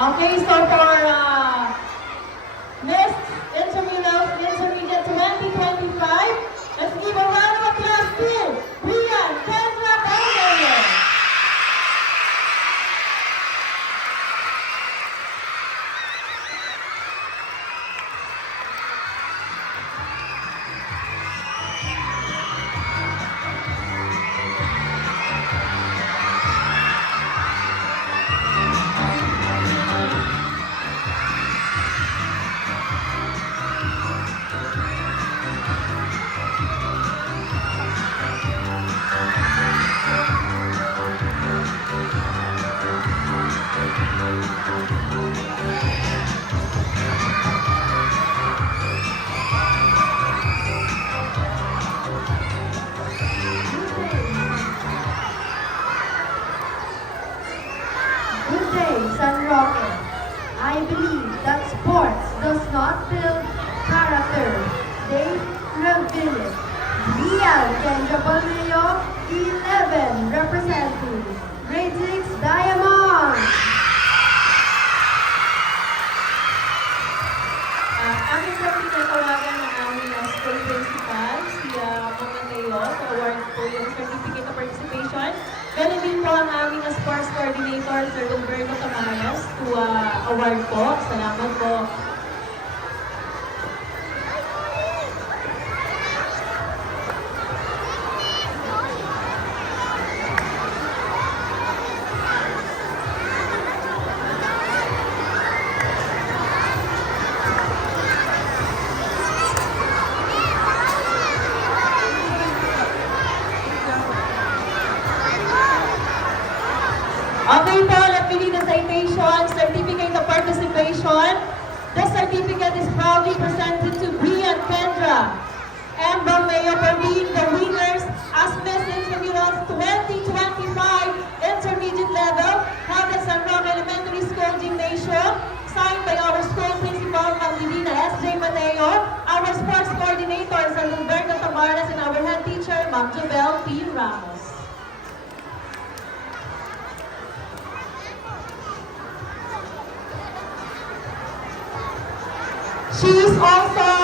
Okay, so for Miss Intermediate 2025, let's give a round of applause to Rian Kendra Bauer. Good day, San Roque. I believe that sports does not build character, they reveal it. Real Kendra Palmeo, 11, representing Grade 6 Diamond. Aking po pinatawagan ng aming school principal, si Ma'am Mateo, to award po yung certificate of participation. Ganun din po ang aming sports coordinator, Sir Humberto Tamares, to award po. Salamat po. Okay po, let me read the citation, Certificate of Participation. The certificate is proudly presented to Brian Kendra and Balmeo for being the winners as Miss Intramuros 2025 Intermediate Level held at San Roque Elementary School Gymnasium, signed by our school principal, Ma'am Divina S.J. Mateo, our sports coordinator, Sir Humberto Tamares, and our head teacher, Ma'am Jobel P. Ramos. She is also